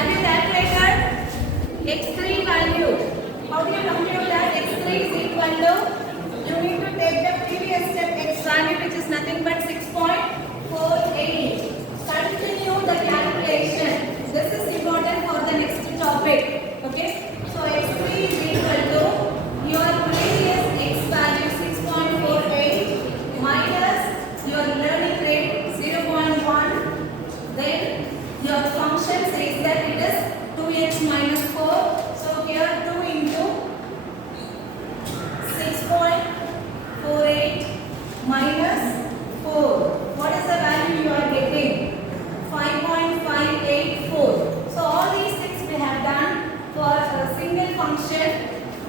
Have you calculated x3 value? How do you compute that? x3 is equal to, you need to take the previous step x value which is nothing but 6.48. Continue the calculation. This is important for the next topic. Okay? So x3 is equal to your previous x value 6.48 minus your learning rate 0.1. Then your function says that it is 2x minus 4. So here 2 into 6.48 minus 4. What is the value you are getting? 5.584. So all these things we have done for a single function.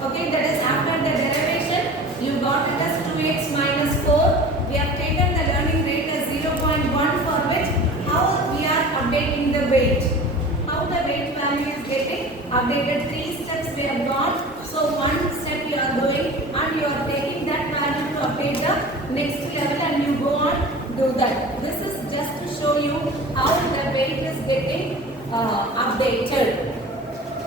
Okay, that is after the derivation, you got it as 2x minus 4. We have taken the learning rate as 0.1 for which how we are updating the weight. How the weight value is getting updated. 3 steps we have got. So one step you are doing and you are taking that value to update the next level and you go on do that. This is just to show you how the weight is getting updated.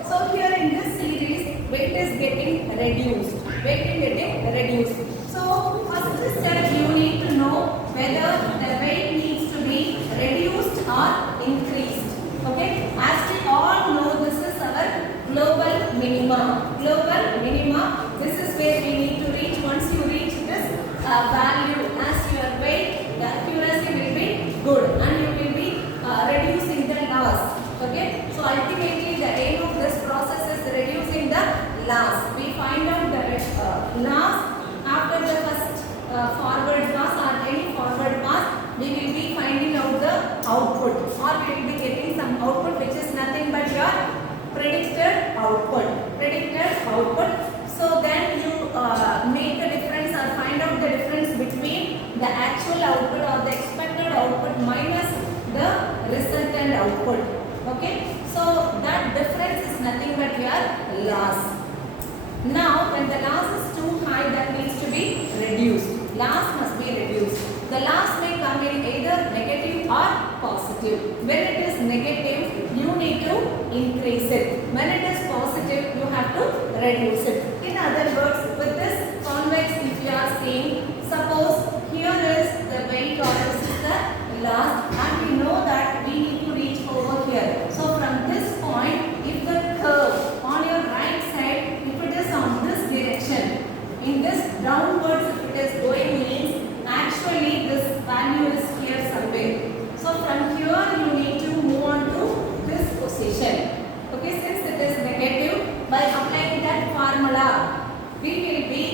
So here in this series, weight is getting reduced. Weight is getting reduced. So first step you need to know whether the weight needs to be reduced or increased. Okay? As we all know, this is our global minima. Global minima. This is where we need to reach. Once you reach this value as your weight, the accuracy will be good and you will be reducing the loss. Okay? So ultimately the aim of this process is reducing the loss. We find out the loss after the first forward pass or any forward pass. We will be finding out the output or we will be getting some output which is nothing but your predicted output. Predicted output. So then you make a difference or find out the difference between the actual output or the expected output minus the resultant output. Okay, so that difference is nothing but your loss. Now when the loss is too high, that needs to be reduced. Loss must be reduced. The loss may come in either negative or positive. When it is negative, you need to increase it. When it is positive, you have to reduce it. In other words, with this convex, if you are seeing, suppose here is the weight or this is the loss and we know that we need to reach over here. So from this point, if the curve on your right side, if it is on this direction, in this downwards if it is going means actually this value is here somewhere. So from here you need to move on to this position. Okay, since it is negative, by applying that formula, we will be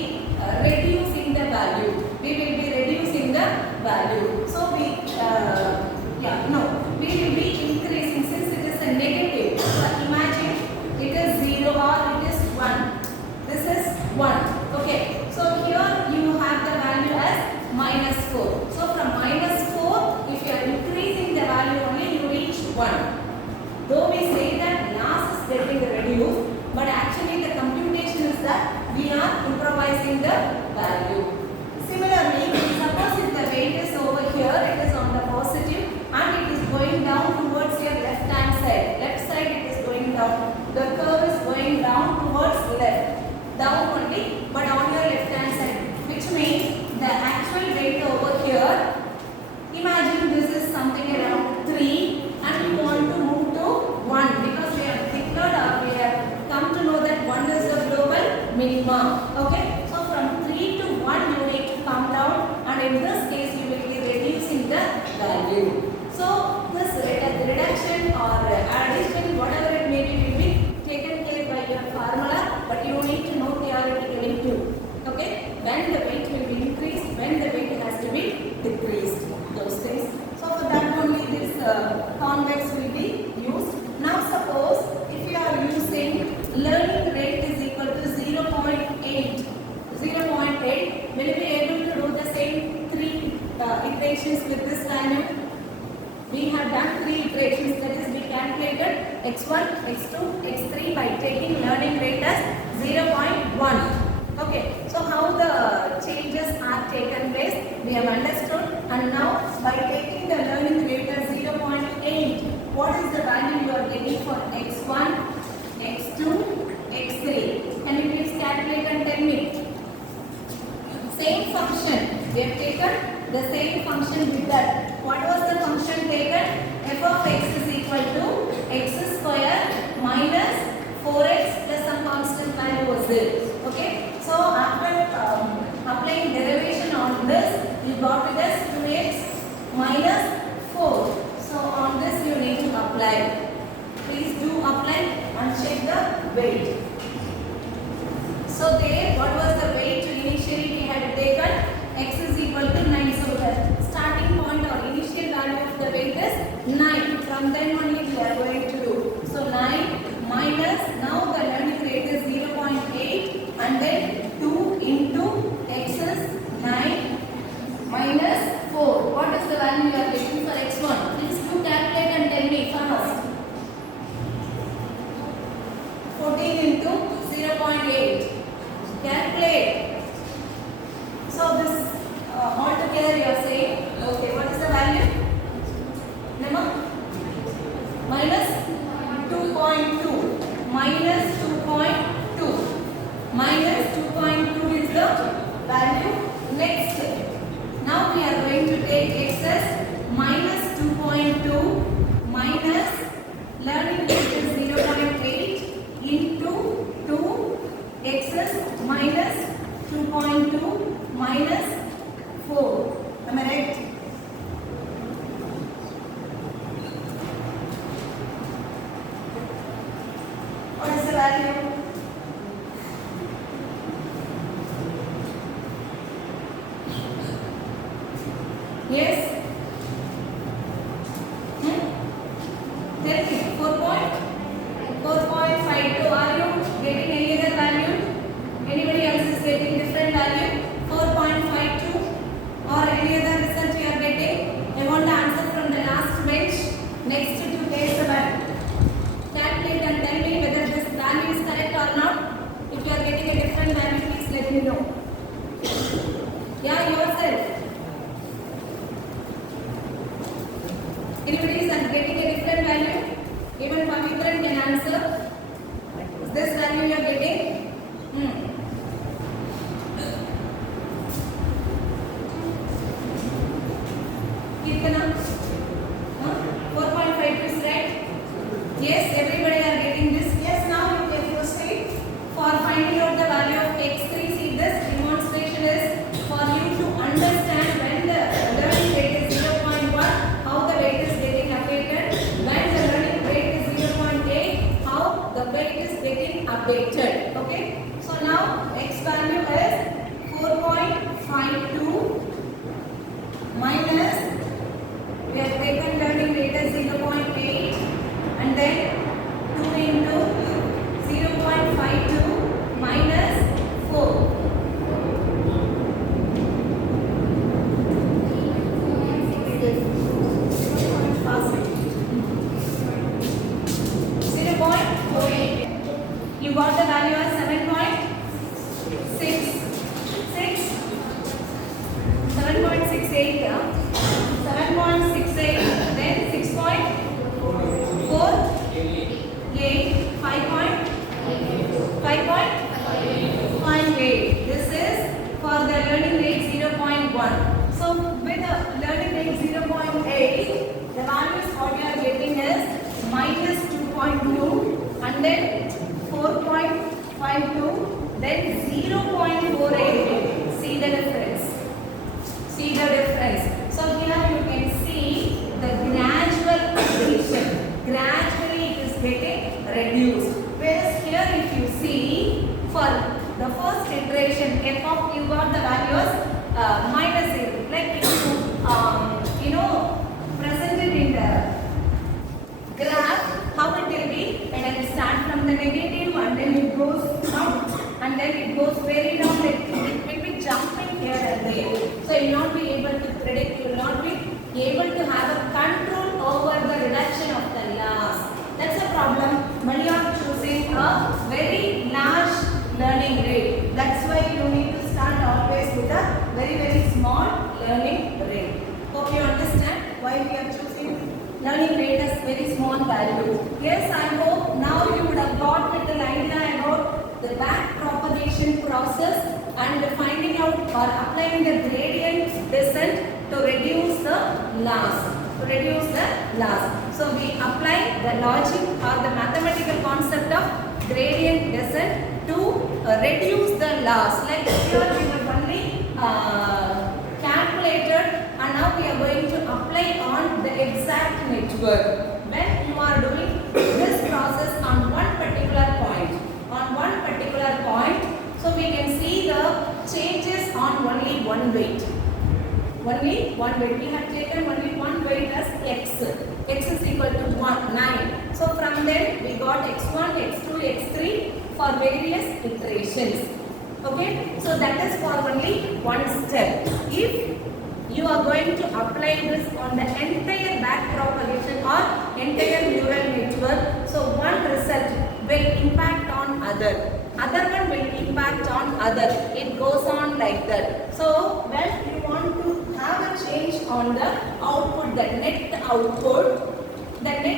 reducing the value. We will be reducing the value. So we will be increasing since it is a negative. So imagine it is 0 or it is 1. This is 1. Okay. So here you have the value as minus 4. So from minus 4, if you are increasing the value only, you reach 1. Though we say that loss is getting reduced, but actually the computation is that we are improvising the value. Similarly, suppose if the weight is over here, it is on the positive and it is going down towards your left hand side. Left side it is going down. The curve is going down towards left. Down only, but on your left hand side. Which means the actual weight over here, imagine this is something around 3 and you want to move to 1 because we have declared or we have come to know that 1 is the global minima. Okay, so from 3 to 1 you need to come down and in this case you will be reducing the value. So this reduction or addition, whatever it may be, will be taken care by your formula, but you need to know theoretically too. Okay, when the weight will be increased, when the weight has to be decreased, those things. So for that only this convex will be used. Now suppose if you are using learning rate is equal to 0.8, will you be able to do the same 3 iterations with this value? We have done 3 iterations, that is we calculated x1, x2, x3 by taking learning rate as 0.1. Okay, so how the changes are taken place, we have understood, and now by taking the learning rate as 0.8, what is the value you are getting for x 9. From then only we are going to do. So 9 minus, now the learning rate is 0.8 and then 2 into x is 9 minus 4. What is the value you are getting for x1? Please do calculate and tell me fast. 14 into 0.8. Calculate. So this all together you are saying, okay, what is the value? Number? Minus 2.2. Minus 2.2. Minus 2.2 is the value. Next. Now we are going to take x as minus 2.2 minus learning rate is 0.8 into 2 x is minus 2.2 minus 4. Am I right? What is the value? Yes? Tell me, 4.52. Are you getting any other value? Anybody else is getting different value? 4.52 or any other result you are getting? I want the answer from the last bench. Next to case 7. Calculate and tell me whether this value is correct or not. If you are getting a different value, please let me know. Yeah, yourself. Anybody is getting a different value? Even Pavitran can answer. This value you are getting? Kirtana? 4.5 is right? Yes, everybody are getting this. Yes, now you can proceed for finding out the value of x3. See, this demonstration is for you to understand when the learning rate is 0.1, how the weight is getting updated. When the learning rate is 0.8, how the weight is getting updated. Okay? So now x value is 4.52 minus, we have taken learning rate as 0.8 and then 2 into 0.52 minus 4. You got the value as 7.68. 7.68, then 6.48, 5.58. This is for the learning rate 0.1. So with the learning rate 0.8, the values what you are getting is minus 2.2 and then 4.52, then 0.48. See the difference. See the difference. So here you can see the gradual addition. Gradually it is getting reduced. Whereas here if you see for the first iteration f of you got the values minus 0. Like if you present it in the graph, how it will be when I start from the negative and then it goes up and then it goes very down. It will be jumping here and there. So you will not be able to predict, you will not be able to have a control over the reduction of the loss. That's a problem when you are choosing a very large learning rate. That's why you need to start always with a very small learning rate. Hope you understand why we are choosing learning rate as very small value. Yes, I hope now you would have got little idea about the back propagation process and finding out or applying the gradient descent to reduce the loss. So we apply the logic or the mathematical concept of gradient descent to reduce the loss. Like here we have only calculated and now we are going to apply on the exact network. When you are doing this process on one particular point, so we can see the changes on only one weight. We have taken only one weight as x got x1, x2, x3 for various iterations. Okay, so that is for only one step. If you are going to apply this on the entire back propagation or entire neural network, so one result will impact on other one will impact on other. It goes on like that. So when you want to have a change on the output, the net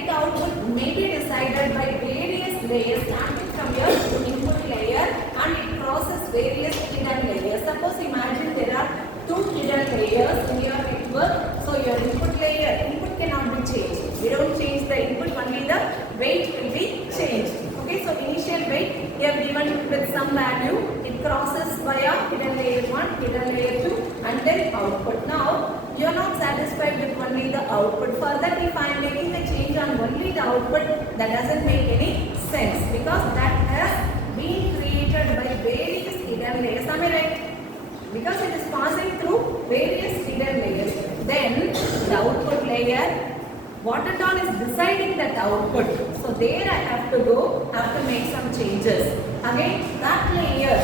output may be decided by various layers starting from your input layer and it crosses various hidden layers. Suppose imagine there are two hidden layers in your network. So your input cannot be changed. We don't change the input, only the weight will be changed. Okay, so initial weight you have given with some value, it crosses via hidden layer 1, hidden layer 2 and then output. Now you are not satisfied with only the output. Further, if I am making a change on only the output, that doesn't make any sense because that has been created by various hidden layers. Am I right? Because it is passing through various hidden layers. Then the output layer, what and all is deciding that output. So there I have to make some changes. Again, that layer,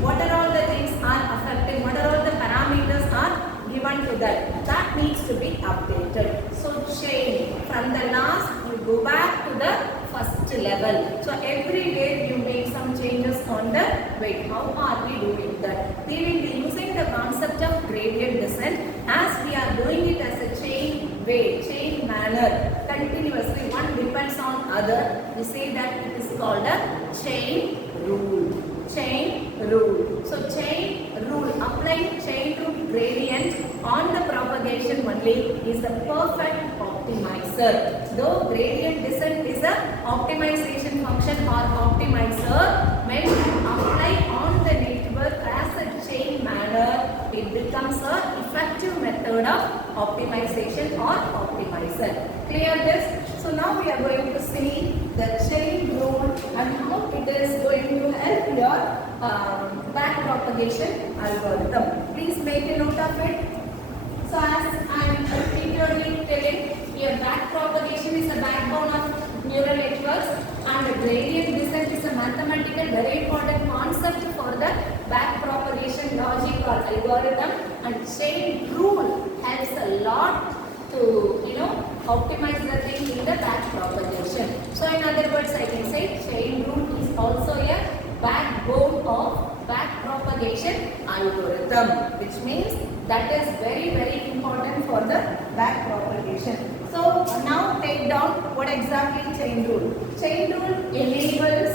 what are all the things are affecting, what are all the parameters are given to that needs to be updated. So chain, from the last you go back to the first level. So every day you make some changes on the weight. How are we doing that? We will be using the concept of gradient descent as we are doing it as a chain way, chain manner. Continuously one depends on other. We say that it is called a chain rule. Chain rule. So chain rule, applying chain rule gradient on the propagation only is the perfect optimizer. Though gradient descent is a optimization function or optimizer, when you apply on the network as a chain manner, it becomes a effective method of optimization or optimizer. Clear this? So now we are going to see the chain rule and how it is going to help your back propagation algorithm. Please make a note of it. So as I am repeatedly telling, your back propagation is the backbone of neural networks and the gradient descent is a mathematical very important concept for the back propagation logic or algorithm, and chain rule helps a lot to optimize the thing in the back propagation. So in other words I can say chain rule is also a backbone of back propagation algorithm, which means that is very very important for the back propagation. So now take down what exactly chain rule. Chain rule enables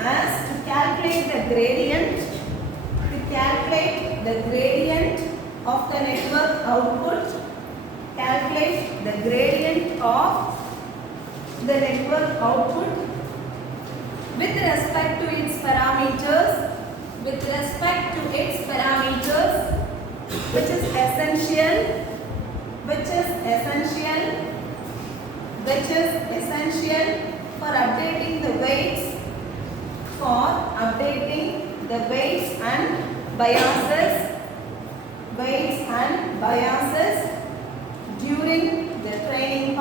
us to calculate the gradient of the network output, calculate the gradient of the network output with respect to its parameters, which is essential for updating the weights, and biases during the training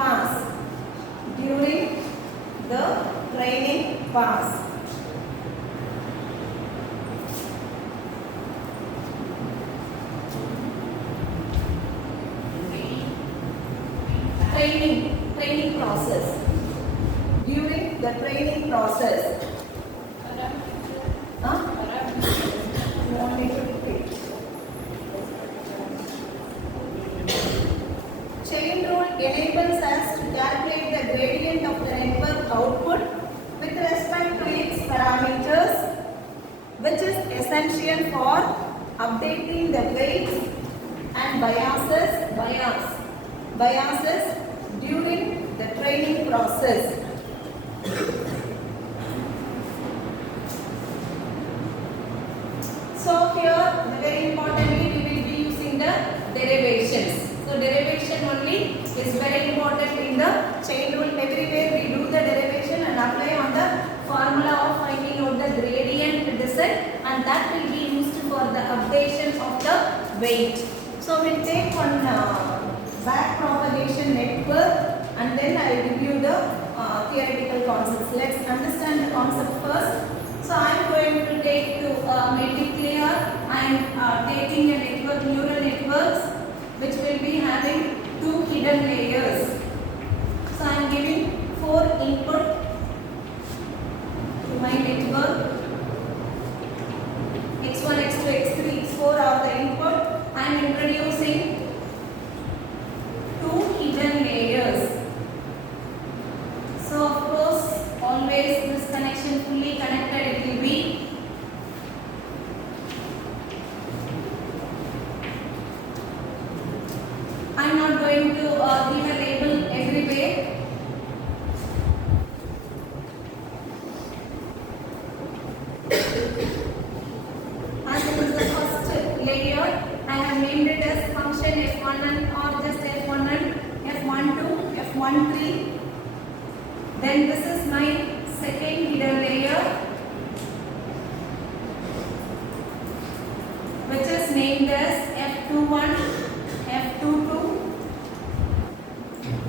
pass. Training process. During the training process. You want me to repeat? Chain rule enables us to calculate the gradient of the network output with respect to its parameters, which is essential for updating the weights and biases during the training process. So here very importantly we will be using the derivations. So derivation only is very important in the chain rule. Everywhere we do the derivation and apply on the formula of finding out the gradient descent, and that will be used for the updation of the weight. So we'll take one back propagation network and then I will give you the theoretical concepts. Let's understand the concept first. So I am going to take to make it clear. I am taking a network, neural networks, which will be having two hidden layers. So I am giving 4 input to my network. X1, X2, X3, X4 are the input. I am introducing 2 hidden layers. So of course, always this connection fully connected it will be. I am not going to give a label everywhere. As it is the first layer, I have named it as function F1 or just F1, F12, F13. Then this is my second hidden layer, which is named as F21, F22,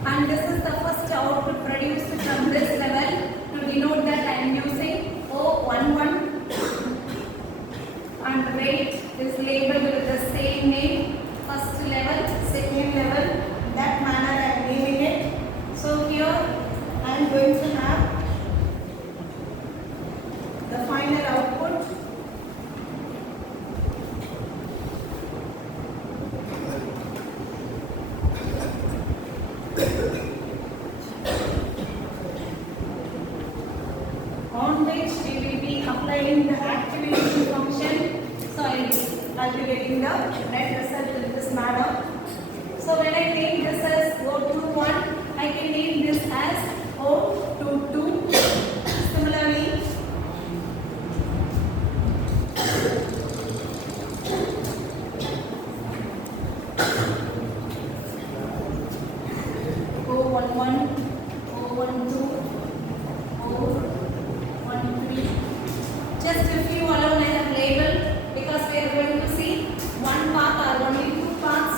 and this is the first output produced from this level. To denote that I am using O11, and weight is labeled with the same name, first level, second level. That manner I am naming it. So here I am going to have the final output. On which we will be applying the activation function. So I'll be getting the net result in this manner. So when I name this as O21, I can name this as O22. Similarly, O11, O12, O13. Just a few alone I have labeled because we are going to see one path or only 2 paths.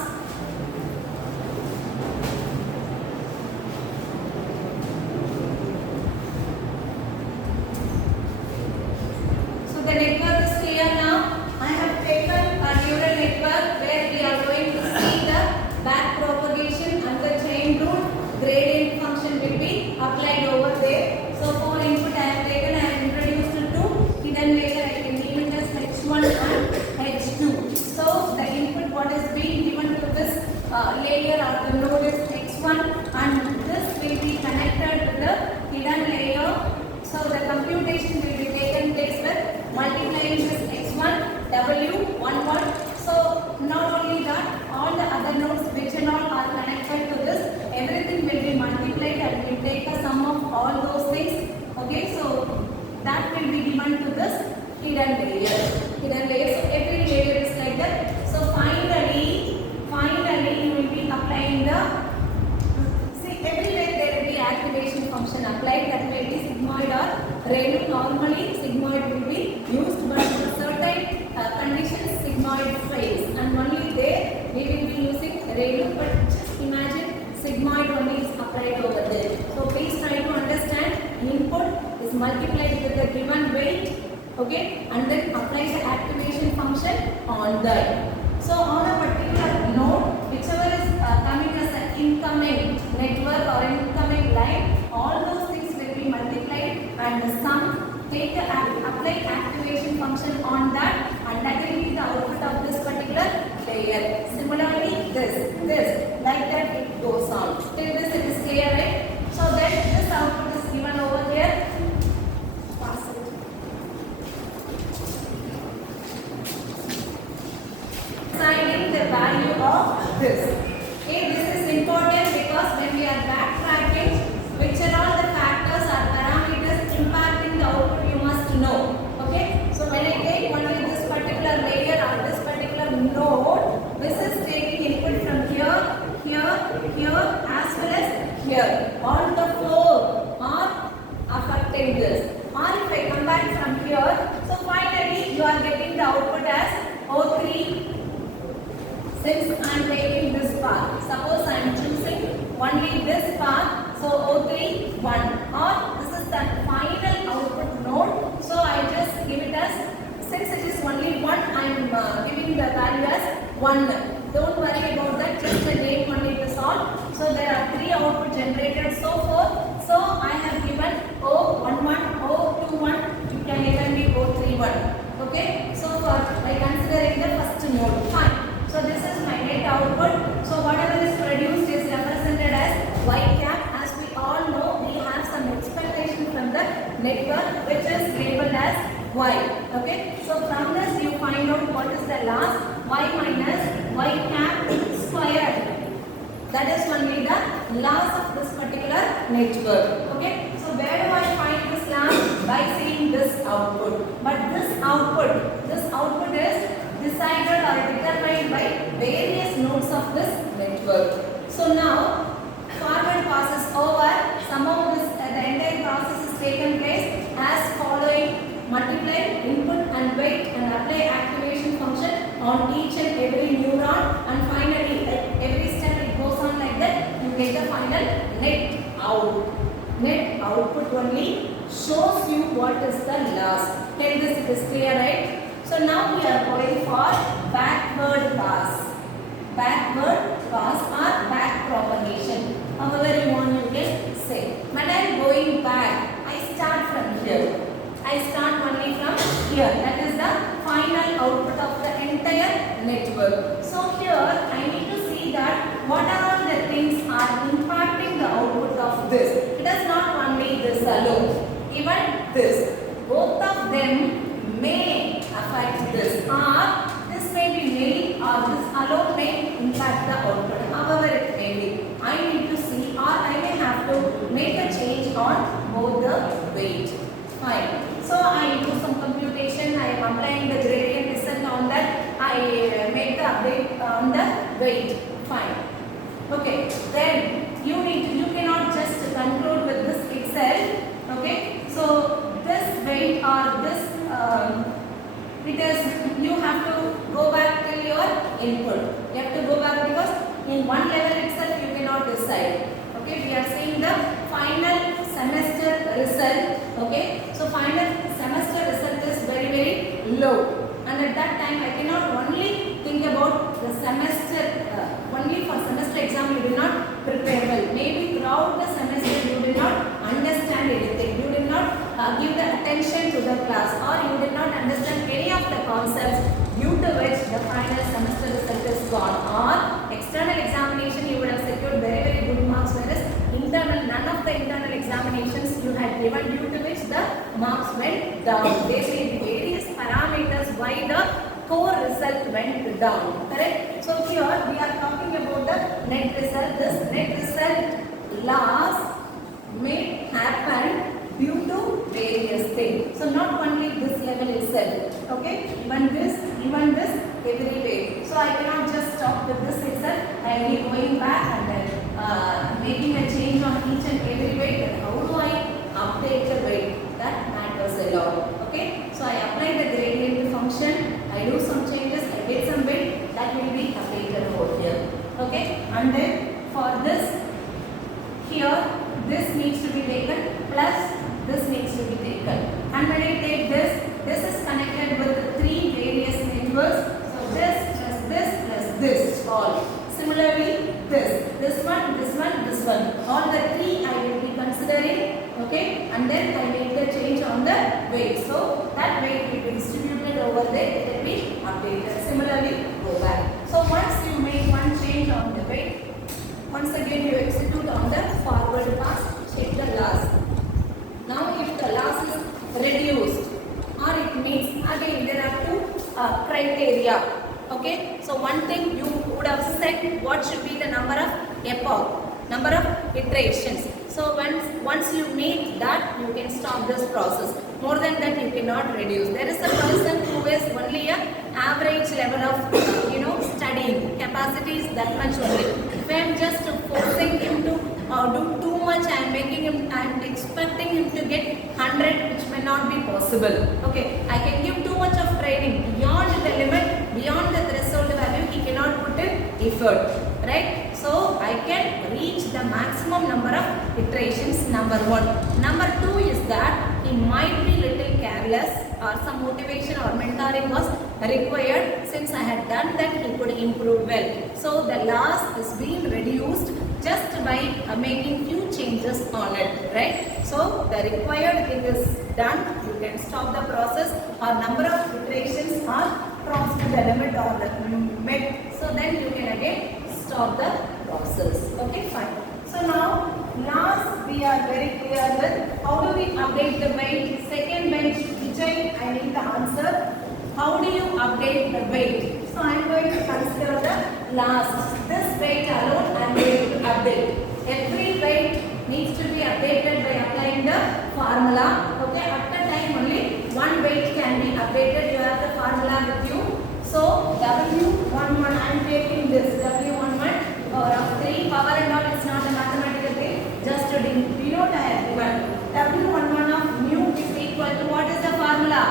So the network is clear now. I have taken a neural network where we are going to see the back propagation and the chain rule. Gradient function will be applied over there. So for input I have taken, I have introduced to hidden layer. I can name it as H1 and H2. So the input what is being given to this layer or the node is X1, and this will be connected to the hidden layer. So the computation will be taken place with multiplying this X1 W11. So not only that, all the other nodes which and all are connected to this, everything will be multiplied and will take a sum of all those things. Okay, so that will be given to this hidden layer. Hidden layer. So every layer is like that. So finally you will be applying the. See, everywhere there will be activation function applied. That may be sigmoid or ReLU. Normally sigmoid will be used, but for certain conditions sigmoid fails, and only there we will be using ReLU. But just imagine sigmoid only is applied over there. So please try to understand. Input is multiplied with the given weight, okay, and then apply the activation function on that. So on a particular node, whichever is coming as an incoming network or incoming line, all those things will be multiplied and the sum, take the apply activation function on that, and that will be the output of this particular layer. Similarly, this, like that it goes on. Till this it is clear, right? So then this output is given over here. Pass it. Assigning the value of this. Okay, this is important because when we are backtracking, which are all the factors or parameters impacting the output, you must know. Okay, so when I take only this particular layer or this particular node, this is taking input from here, as well as here. All the 4 are affecting this. Or if I come back from here, so finally you are getting the output as O3, Since I am taking this path, suppose I am choosing only this path, so O3, 1, or this is the final output node, so I just give it as, since it is only 1, I am giving the value as 1. Don't worry about that, just the name only it is all. So there are 3 output generated, so forth. So I have given O11, O21, it can even be O31. Okay, so for by considering the first node, fine. So this is my net output. So whatever is produced is represented as y cap. As we all know, we have some expectation from the network which is labeled as y. Okay. So from this you find out what is the loss, y minus y cap squared. That is only the loss of this particular network. Okay. So where do I find this loss? By seeing this output. But this output is decided or determined by various nodes of this network. So now forward pass is over. Somehow this the entire process is taken place as following: multiply input and weight and apply activation function on each and every neuron, and finally at every step it goes on like that. You get the final net out. Net output only shows you what is the loss. Tell this it is clear, right? So now we are going for backward pass. Backward pass or back propagation. However you want you can say. When I am going back, I start from here. I start only from here. That is the final output of the entire network. So here I need to see that what are all the things are impacting the output of this. It is not only this alone. Even this. Both of them may affect this, or this may be nil, or this alone may impact the output. However it may be, I need to see, or I may have to make a change on both the weight. Fine. So I do some computation, I am applying the gradient descent on that, I make the update on the weight. Fine. Okay. Then you cannot just conclude with this itself. Okay. So this weight or this you have to go back till your input. You have to go back because in one level itself you cannot decide. Okay, we are seeing the final semester result. Okay, so final semester result is very low, and at that time I cannot only think about the semester. Only for semester exam you do not prepare well. Maybe throughout the semester you did not understand anything. You did not give the attention to the class, or you did not understand any of the concepts, due to which the final semester result is gone. Or external examination you would have secured very good marks, whereas internal, none of the internal examinations you had given, due to which the marks went down. There may be various parameters why the core result went down. Correct? So here we are talking about the net result. This net result loss may happen due to various things. So not only this level itself. Okay? Even this, every way. So I cannot just stop with this itself. I will be going back and then making a change on each and every weight. And how do I update the weight? That matters a lot. Okay? So I apply the gradient function. I do some changes. I get some weight. That will be updated over here. Okay? And then for this, here this needs to be taken plus this needs to be taken. And when I take this is connected with 3 various networks. So this all. Similarly, this one. All the 3 I will be considering. Okay, and then I make the change on the weight. So that weight will be distributed over there. It will be updated. Similarly, go back. So once you make one change on the weight, once again you execute on the forward pass, check the loss. Now if the loss is reduced, or it means again there are 2 criteria. Okay, so one thing you would have said, what should be the number of epoch, number of iterations. So once you meet that, you can stop this process. More than that you cannot reduce. There is a person who is only an average level of studying capacity is that much only. If I am just forcing him to do too much, I am making him, I am expecting him to get 100, which may not be possible. Okay, I can give too much of training beyond the limit, beyond the threshold value. He cannot put in effort, right? So I can reach the maximum number of iterations, number one. Number two is that he might be little careless or some motivation or mentoring was required. Since I had done that, he could improve well. So the loss is being reduced just by making few changes on it, right? So the required thing is done. You can stop the process or number of iterations are crossed the limit or the met. So then you can again stop the process. Okay, fine. So now last we are very clear with how do we update the weight. Second bench which I need the answer. How do you update the weight? So I am going to consider the last. This weight alone I am going to update. Every weight needs to be updated by applying the formula. Okay, at the time only one weight can be updated. You have the formula with you. So W11 I am taking this W11 power of 3 power and all. It's not a mathematical thing. Just to denote I have given. W11 of mu is equal to what is the formula?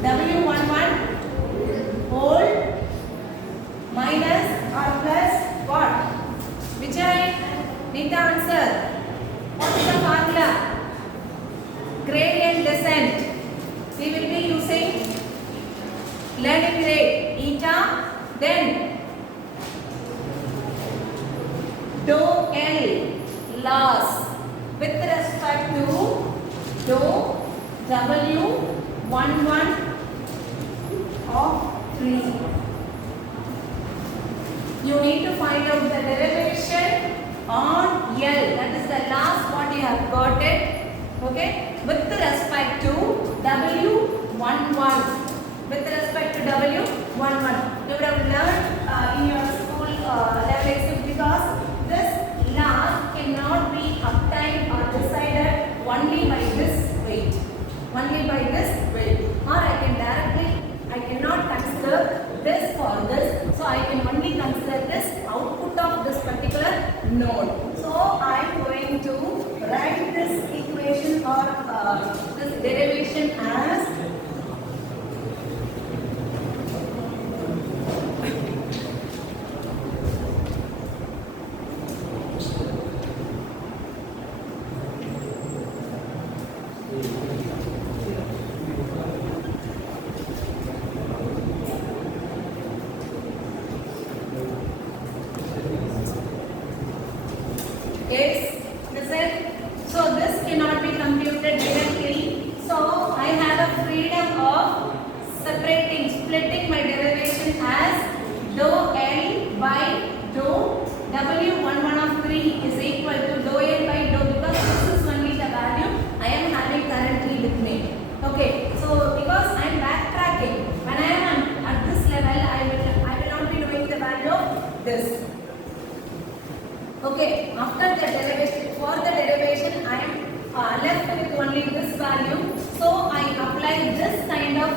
W11 whole minus or plus what? Which I need the answer. What is the formula? Gradient descent. We will be using learning rate eta, then dou L loss with respect to dou W11 of 3. You need to find out the derivation on L. That is the last one you have got it. Okay. With respect to W11. With respect to W11. You would have learned in your school level exam because this last cannot be obtained or decided only by this weight. Only by this weight. Or I cannot consider this for this. So I can only consider this output of this particular node. So I am going to write this equation or this derivation as yes, listen. So this cannot be computed directly. So I have a freedom of splitting my derivation as dou L by dou W11 of 3 is equal to dou L by dou, because this is only the value I am having currently with me. Okay, so because I am backtracking, when I am at this level, I will not be knowing the value of this. Okay, after the derivation, for the derivation, I am left with only this value. So I apply this kind of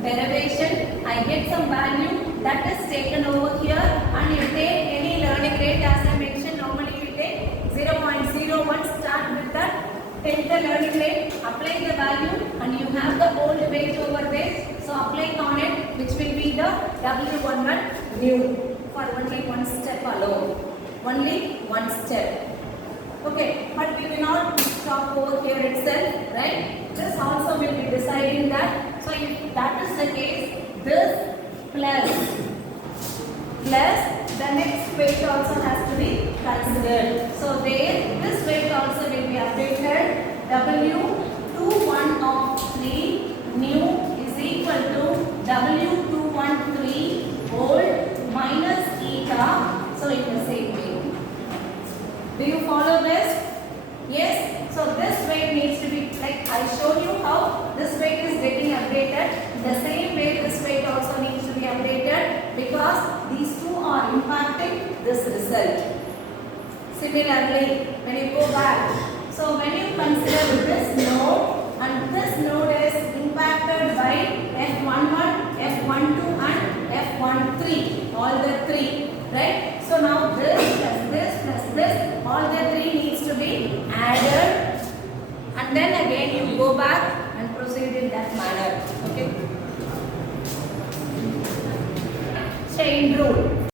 derivation. I get some value that is taken over here, and you take any learning rate as I mentioned. Normally we take 0.01. Start with that. Take the learning rate, apply the value, and you have the old weight over there. So apply on it, which will be the W11 new for only one step alone. Only one step. Okay, but we will not stop over here itself, right? This also will be deciding that. So if that is the case, this plus the next weight also has to be considered. So there, this weight also will be updated. W21 of 3 new is equal to W213 whole minus eta. So in the same way. Do you follow this? Yes. So this weight needs to be, like I showed you how this weight is getting updated. The same way this weight also needs to be updated, because these two are impacting this result. Similarly, when you go back, so when you consider this node, and this node is impacted by F11, F12 and F13, all the three, right? So now this plus this plus this, all the three needs to be added, and then again you go back and proceed in that manner. Okay. Chain rule.